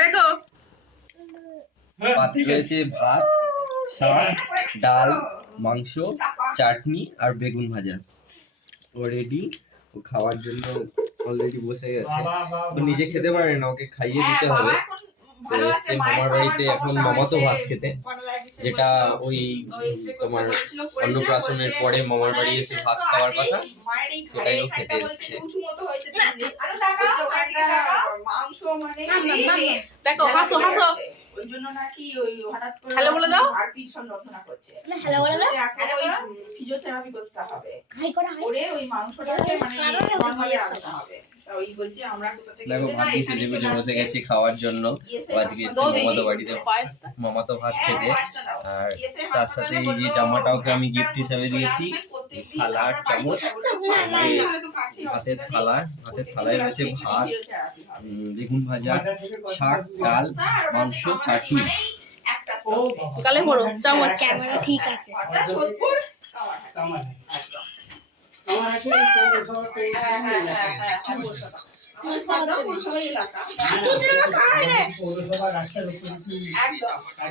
দেখো পাতে রয়েছে ভাত, শাক, ডাল, মাংস, চাটনি আর বেগুন ভাজা। ও রেডি, ও খাওয়ার জন্য অলরেডি বসে গেছে। ও নিজে খেতে পারে না, ওকে খাইয়ে দিতে হবে। তো এসছে মামার বাড়িতে এখন মামাতো ভাত খেতে, যেটা ওই তোমার অন্নপ্রাশনের পরে মামার বাড়ি এসে ভাত খাওয়ার কথা, সেটাই ও খেতে এসছে। দেখো হাসো হাসো, ওই জন্য নাকি ওই হঠাৎ করে হ্যালো বলে দাও, হার্টবিট সব যন্ত্রণা করছে। হ্যালো বলে দাও, এখন ওই ফিজিওথেরাপি করতে হবে। হাই করা হাই ওরে ওই মাংসটাকে মানে নরমালি আনতে হবে। তা ওই বলছে আমরা কোথা থেকে দেখো ভাত দিয়ে সেজে গুজে বসে গেছি খাওয়ার জন্য। ও আজকে এসছে মামাতো বাড়িতে মামাতো ভাত খেতে। আর তার সাথে এই যে জামাটা ওকে আমি গিফট হিসাবে দিয়েছি, থালা আর চামচ, হাতের থালায় রয়েছে ভাত, বেগুন ভাজা, শাক, ডাল, মাংস, চাটনি। কালে পড়ো চামচ। ক্যামেরা ঠিক আছে।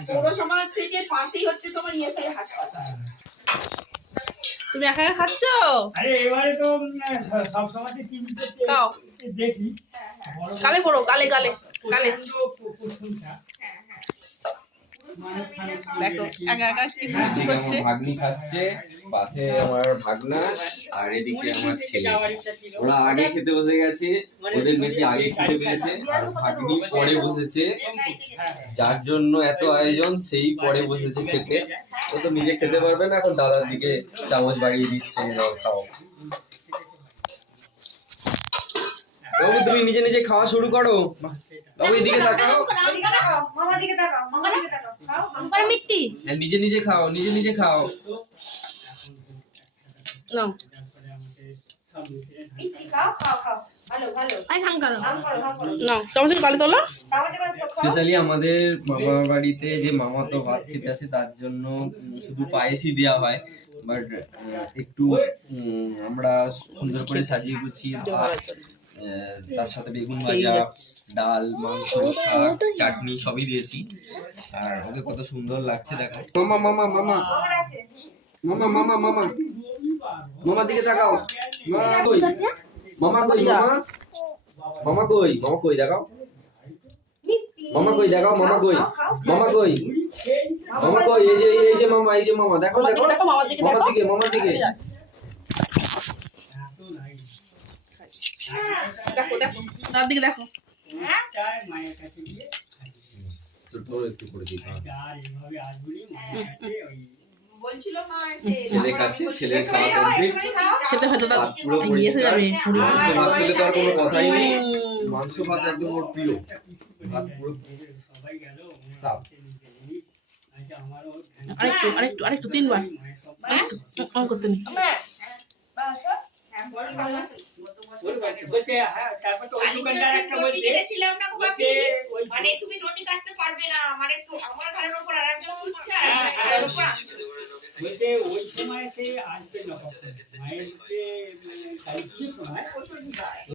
পৌরসভা থেকে পাশেই হচ্ছে তোমার ইএসআই হাসপাতাল। তুমি একা একা খাচ্ছ? আরে এবারে তো সব সময় টিভিতে খাও, দেখি। কালে পড়ো, কালে কালে কালে। দেখো একা একা কি দুষ্টু করছে। আমার ভাগ্নি খাচ্ছে, পাশে আমার ভাগনা, আর এদিকে আমার ছেলে। ওরা আগে খেতে বসে গেছে, ওদের মেয়েটি আগে খেতে পেয়েছে, আর ভাগ্নি পরে বসেছে। যার জন্য এত আয়োজন, সেই পরে বসেছে খেতে। ও তো নিজে খেতে পারবে না, এখন দাদার দিকে চামচ বাড়িয়ে দিচ্ছে, নাও খাও। বাবু তুমি নিজে নিজে খাওয়া শুরু করো। বাবু এদিকে তাকাও, মামা দিকে তাকাও, মামা দিকে তাকাও। খাও করে মিত্তি নিজে নিজে খাও, নিজে নিজে খাও। নাও খাও খাও খাও। ভালো ভালো আই সাম করো নাও, চামচের কালে তোলো। স্পেশালি আমাদের মামার বাড়িতে যে মামাতো ভাত খেতে আসে, তার জন্য শুধু পায়েসই দেওয়া হয়। বাট একটু আমরা সুন্দর করে সাজিয়ে গুছিয়ে ভাত, তার সাথে বেগুন ভাজা, ডাল, মাংস, শাক, চাটনি সবই দিয়েছি। আর ওকে কত সুন্দর লাগছে দেখো। মামা মামা মামা মামা মামা মামা মামা দিকে তাকাও। মামা কই, মামা কই, মামা মামা কই, মামা কই দেখাও। মামা কই দেখাও, মামা কই, মামা কই, মামা কই। এই যে মামা, এই যে মামা, দেখো দেখো, মামার দিকে মামার দিকে, মামার দিকে। দেখো দেখো, তার দিকে দেখো। মায়ের কাছে গিয়ে তোর একটু করে দিতে হবে। আর এভাবে আসবি মায়ের কাছে ওই বলছিল মা এসে ছেলে খাচ্ছে, ছেলের খাওয়া কমপ্লিট। খেতে খেতে ভাত পুরো এসে পরিষ্কার। যাবে। মাংস ভাত খেলে তো আর কোনো কথাই নেই। মাংস ভাত একদম ওর প্রিয়। ভাত পুরো সবাই গেল সাফ। আচ্ছা আমারও আরেকটু আরেকটু আরেকটু তিনবার অন করতে নেই। বলছে হ্যাঁ, তারপর তো ওই দোকানদার একটা বলছে মানে তুমি নটি কাটতে পারবে না, মানে তো আমার ঘরের উপর আরেকজন শুচ্ছে আর ঘরের উপর আমি শুচ্ছি। বলছে ওই সময় আসবে না, মায়ের যে সময়